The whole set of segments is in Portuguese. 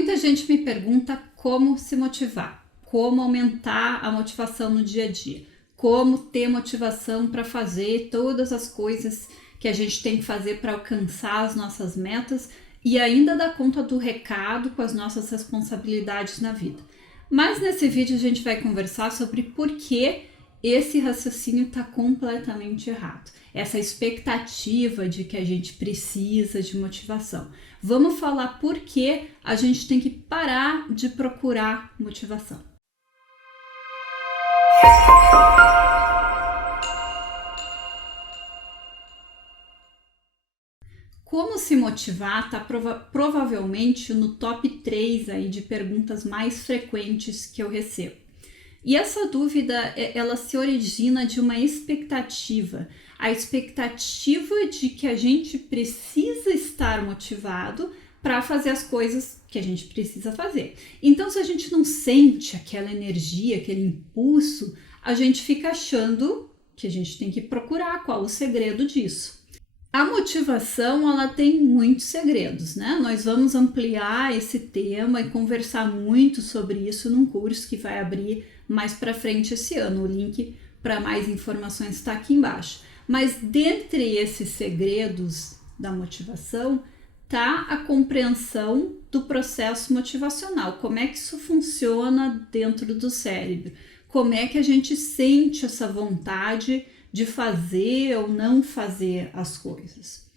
Muita gente me pergunta como se motivar, como aumentar a motivação no dia a dia, como ter motivação para fazer todas as coisas que a gente tem que fazer para alcançar as nossas metas e ainda dar conta do recado com as nossas responsabilidades na vida. Mas nesse vídeo a gente vai conversar sobre por que esse raciocínio está completamente errado. Essa expectativa de que a gente precisa de motivação. Vamos falar por que a gente tem que parar de procurar motivação. Como se motivar está provavelmente no top 3 aí de perguntas mais frequentes que eu recebo. E essa dúvida, ela se origina de uma expectativa. A expectativa de que a gente precisa estar motivado para fazer as coisas que a gente precisa fazer. Então, se a gente não sente aquela energia, aquele impulso, a gente fica achando que a gente tem que procurar qual o segredo disso. A motivação, ela tem muitos segredos, né? Nós vamos ampliar esse tema e conversar muito sobre isso num curso que vai abrir mais para frente esse ano. O link para mais informações está aqui embaixo. Mas dentre esses segredos da motivação está a compreensão do processo motivacional. Como é que isso funciona dentro do cérebro? Como é que a gente sente essa vontade de fazer ou não fazer as coisas.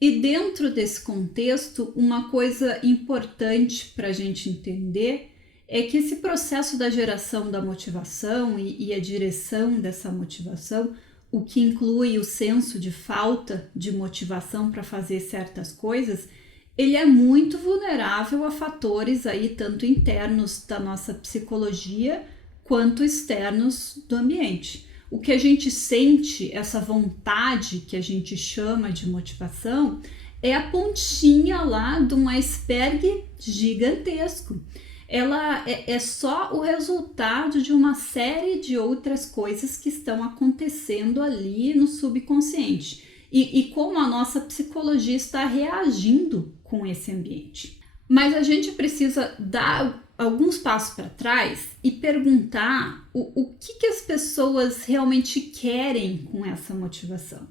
E dentro desse contexto, uma coisa importante para a gente entender é que esse processo da geração da motivação e a direção dessa motivação, o que inclui o senso de falta de motivação para fazer certas coisas, ele é muito vulnerável a fatores aí tanto internos da nossa psicologia quanto externos do ambiente. O que a gente sente, essa vontade que a gente chama de motivação, é a pontinha lá de um iceberg gigantesco. Ela é só o resultado de uma série de outras coisas que estão acontecendo ali no subconsciente. E como a nossa psicologia está reagindo com esse ambiente. Mas a gente precisa dar alguns passos para trás e perguntar o que as pessoas realmente querem com essa motivação.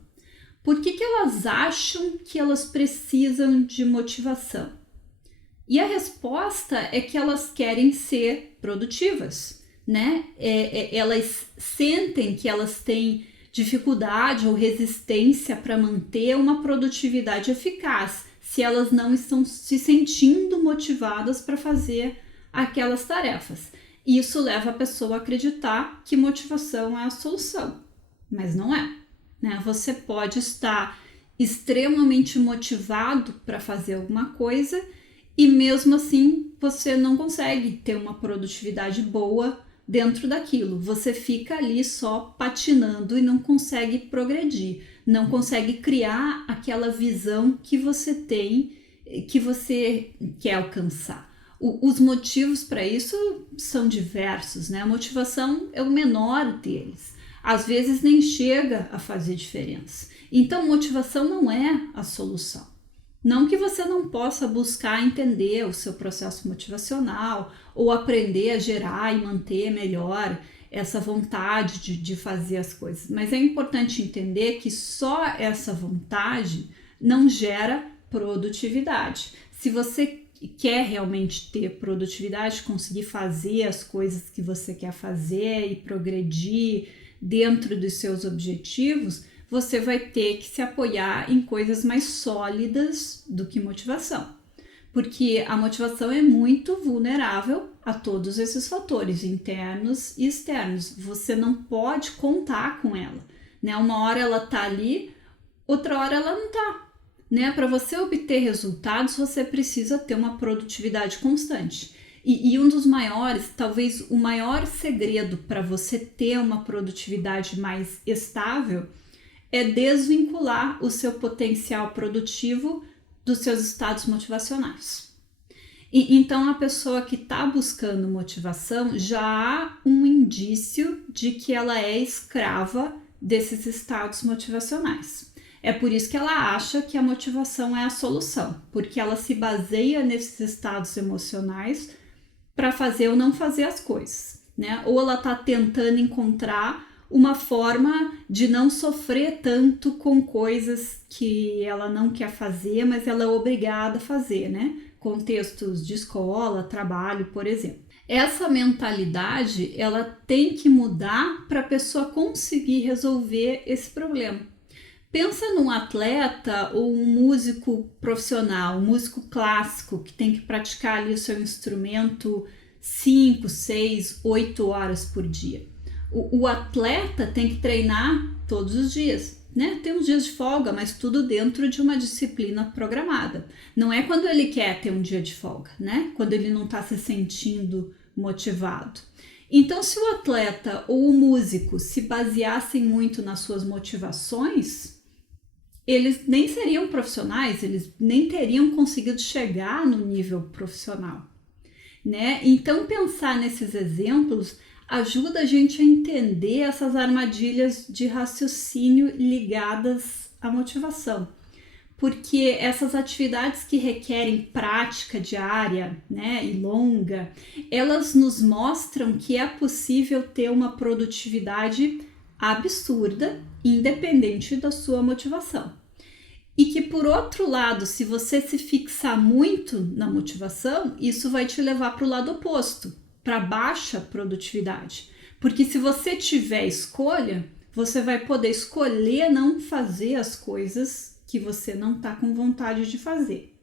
Por que elas acham que elas precisam de motivação? E a resposta é que elas querem ser produtivas, né? Elas sentem que elas têm dificuldade ou resistência para manter uma produtividade eficaz, se elas não estão se sentindo motivadas para fazer aquelas tarefas. Isso leva a pessoa a acreditar que motivação é a solução, mas não é, né? Você pode estar extremamente motivado para fazer alguma coisa e mesmo assim você não consegue ter uma produtividade boa dentro daquilo. Você fica ali só patinando e não consegue progredir, não consegue criar aquela visão que você tem, que você quer alcançar. Os motivos para isso são diversos, né? A motivação é o menor deles. Às vezes nem chega a fazer diferença. Então, motivação não é a solução. Não que você não possa buscar entender o seu processo motivacional ou aprender a gerar e manter melhor essa vontade de fazer as coisas. Mas é importante entender que só essa vontade não gera produtividade. Se você quer realmente ter produtividade, conseguir fazer as coisas que você quer fazer e progredir dentro dos seus objetivos, você vai ter que se apoiar em coisas mais sólidas do que motivação. Porque a motivação é muito vulnerável a todos esses fatores internos e externos. Você não pode contar com ela, né? Uma hora ela tá ali, outra hora ela não tá. Né? Para você obter resultados, você precisa ter uma produtividade constante. E um dos maiores, talvez o maior segredo para você ter uma produtividade mais estável é desvincular o seu potencial produtivo dos seus estados motivacionais. Então, a pessoa que está buscando motivação já há um indício de que ela é escrava desses estados motivacionais. É por isso que ela acha que a motivação é a solução, porque ela se baseia nesses estados emocionais para fazer ou não fazer as coisas, né? Ou ela está tentando encontrar uma forma de não sofrer tanto com coisas que ela não quer fazer, mas ela é obrigada a fazer, né? Contextos de escola, trabalho, por exemplo. Essa mentalidade, ela tem que mudar para a pessoa conseguir resolver esse problema. Pensa num atleta ou um músico profissional, um músico clássico que tem que praticar ali o seu instrumento 5, 6, 8 horas por dia. O atleta tem que treinar todos os dias, né? Tem uns dias de folga, mas tudo dentro de uma disciplina programada. Não é quando ele quer ter um dia de folga, né? Quando ele não está se sentindo motivado. Então, se o atleta ou o músico se baseassem muito nas suas motivações, eles nem seriam profissionais, eles nem teriam conseguido chegar no nível profissional, né? Então, pensar nesses exemplos ajuda a gente a entender essas armadilhas de raciocínio ligadas à motivação. Porque essas atividades que requerem prática diária, né, e longa, elas nos mostram que é possível ter uma produtividade absurda, independente da sua motivação. E que, por outro lado, se você se fixar muito na motivação, isso vai te levar para o lado oposto, para baixa produtividade. Porque se você tiver escolha, você vai poder escolher não fazer as coisas que você não está com vontade de fazer.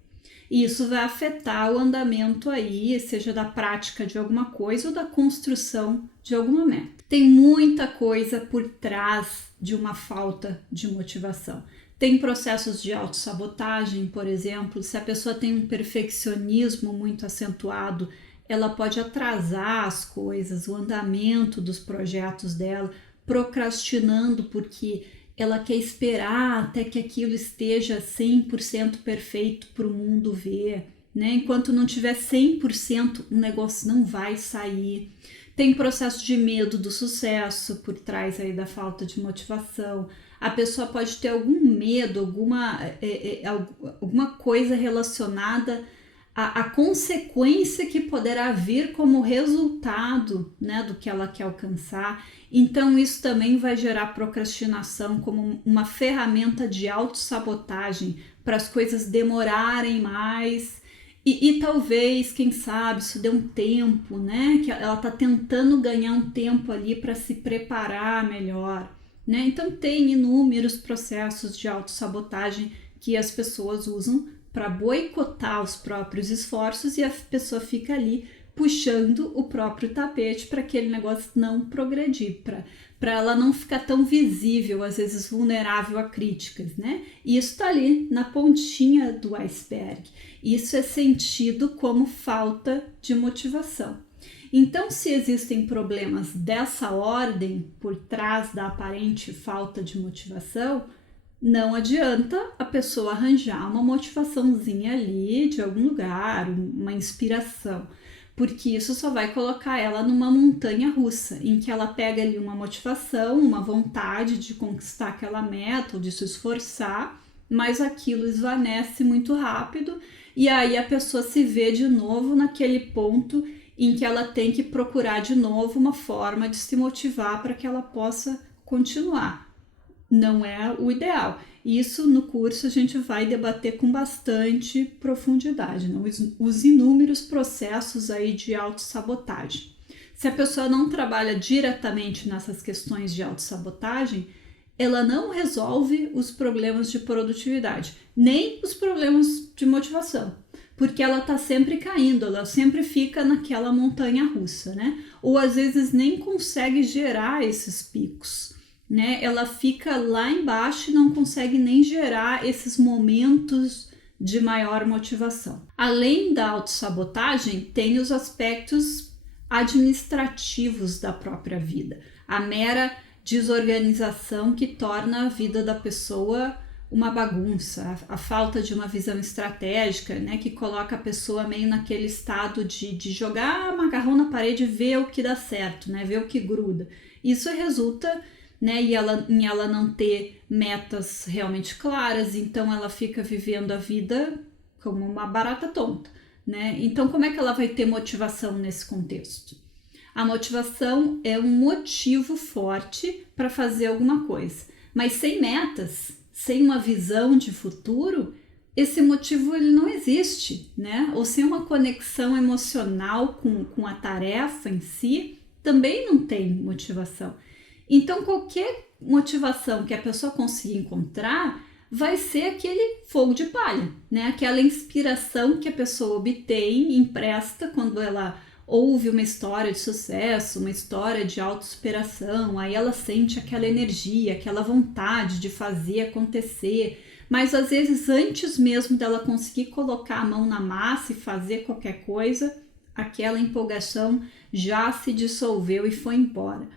E isso vai afetar o andamento aí, seja da prática de alguma coisa ou da construção de alguma meta. Tem muita coisa por trás de uma falta de motivação. Tem processos de autossabotagem, por exemplo. Se a pessoa tem um perfeccionismo muito acentuado, ela pode atrasar as coisas, o andamento dos projetos dela, procrastinando porque ela quer esperar até que aquilo esteja 100% perfeito para o mundo ver, né? Enquanto não tiver 100%, o negócio não vai sair. Tem processo de medo do sucesso por trás aí da falta de motivação. A pessoa pode ter algum medo, alguma coisa relacionada à consequência que poderá vir como resultado, né, do que ela quer alcançar. Então isso também vai gerar procrastinação como uma ferramenta de autossabotagem para as coisas demorarem mais. E talvez, quem sabe, isso dê um tempo, né? Que ela está tentando ganhar um tempo ali para se preparar melhor, né? Então tem inúmeros processos de autossabotagem que as pessoas usam para boicotar os próprios esforços e a pessoa fica ali puxando o próprio tapete para aquele negócio não progredir, para ela não ficar tão visível, às vezes vulnerável a críticas, né? E isso está ali na pontinha do iceberg. Isso é sentido como falta de motivação. Então, se existem problemas dessa ordem por trás da aparente falta de motivação, não adianta a pessoa arranjar uma motivaçãozinha ali de algum lugar, uma inspiração, porque isso só vai colocar ela numa montanha russa, em que ela pega ali uma motivação, uma vontade de conquistar aquela meta ou de se esforçar, mas aquilo esvanece muito rápido e aí a pessoa se vê de novo naquele ponto em que ela tem que procurar de novo uma forma de se motivar para que ela possa continuar. Não é o ideal. Isso no curso a gente vai debater com bastante profundidade, né? Os inúmeros processos aí de autossabotagem. Se a pessoa não trabalha diretamente nessas questões de autossabotagem, ela não resolve os problemas de produtividade, nem os problemas de motivação, porque ela está sempre caindo, ela sempre fica naquela montanha russa, né? Ou às vezes nem consegue gerar esses picos, né? Ela fica lá embaixo e não consegue nem gerar esses momentos de maior motivação. Além da autossabotagem, tem os aspectos administrativos da própria vida, a mera desorganização que torna a vida da pessoa uma bagunça, a falta de uma visão estratégica, né, que coloca a pessoa meio naquele estado de jogar macarrão na parede e ver o que dá certo, né, ver o que gruda. Isso resulta né? E em ela não ter metas realmente claras, então ela fica vivendo a vida como uma barata tonta, né? Então, como é que ela vai ter motivação nesse contexto? A motivação é um motivo forte para fazer alguma coisa, mas sem metas, sem uma visão de futuro, esse motivo ele não existe, né? Ou sem uma conexão emocional com a tarefa em si, também não tem motivação. Então, qualquer motivação que a pessoa consiga encontrar vai ser aquele fogo de palha, né? Aquela inspiração que a pessoa obtém, empresta quando ela ouve uma história de sucesso, uma história de autossuperação, aí ela sente aquela energia, aquela vontade de fazer acontecer, mas às vezes antes mesmo dela conseguir colocar a mão na massa e fazer qualquer coisa, aquela empolgação já se dissolveu e foi embora.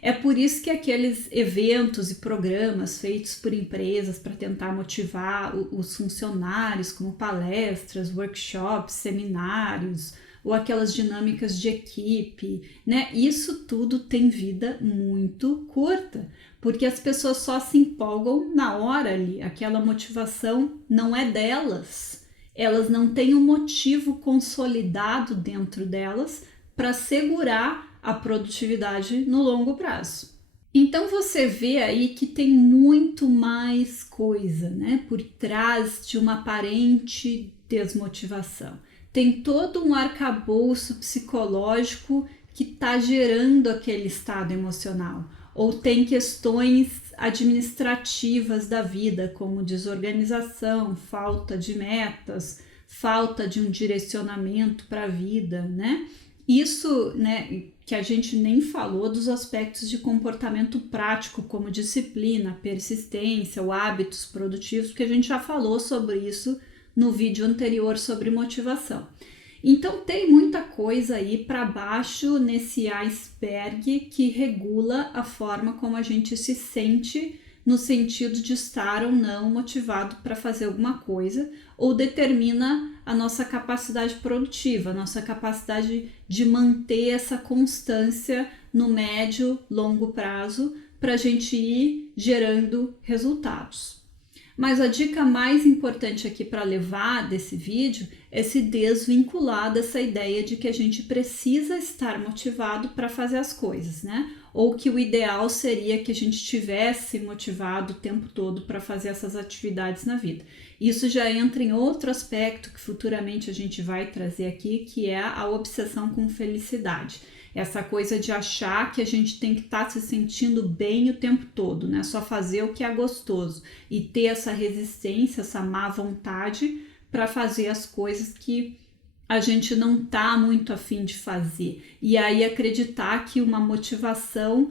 É por isso que aqueles eventos e programas feitos por empresas para tentar motivar os funcionários, como palestras, workshops, seminários, ou aquelas dinâmicas de equipe, né? Isso tudo tem vida muito curta, porque as pessoas só se empolgam na hora ali, aquela motivação não é delas, elas não têm um motivo consolidado dentro delas para segurar a produtividade no longo prazo. Então você vê aí que tem muito mais coisa, né, por trás de uma aparente desmotivação. Tem todo um arcabouço psicológico que está gerando aquele estado emocional. Ou tem questões administrativas da vida, como desorganização, falta de metas, falta de um direcionamento para a vida, né? Isso, né, que a gente nem falou dos aspectos de comportamento prático, como disciplina, persistência ou hábitos produtivos, porque a gente já falou sobre isso no vídeo anterior sobre motivação. Então tem muita coisa aí para baixo nesse iceberg que regula a forma como a gente se sente no sentido de estar ou não motivado para fazer alguma coisa, ou determina a nossa capacidade produtiva, a nossa capacidade de manter essa constância no médio, longo prazo para a gente ir gerando resultados. Mas a dica mais importante aqui para levar desse vídeo é se desvincular dessa ideia de que a gente precisa estar motivado para fazer as coisas, né? Ou que o ideal seria que a gente estivesse motivado o tempo todo para fazer essas atividades na vida. Isso já entra em outro aspecto que futuramente a gente vai trazer aqui, que é a obsessão com felicidade. Essa coisa de achar que a gente tem que estar se sentindo bem o tempo todo, né? Só fazer o que é gostoso e ter essa resistência, essa má vontade para fazer as coisas que a gente não tá muito afim de fazer. E aí acreditar que uma motivação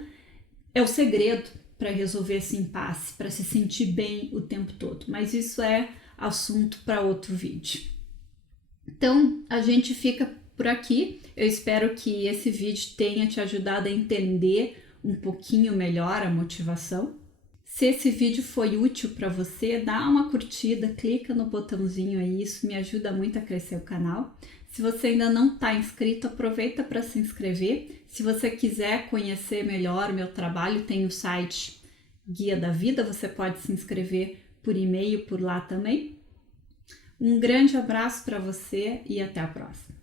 é o segredo para resolver esse impasse, para se sentir bem o tempo todo. Mas isso é assunto para outro vídeo. Então, a gente fica por aqui. Eu espero que esse vídeo tenha te ajudado a entender um pouquinho melhor a motivação. Se esse vídeo foi útil para você, dá uma curtida, clica no botãozinho aí, isso me ajuda muito a crescer o canal. Se você ainda não está inscrito, aproveita para se inscrever. Se você quiser conhecer melhor meu trabalho, tem o site Guia da Vida, você pode se inscrever por e-mail por lá também. Um grande abraço para você e até a próxima.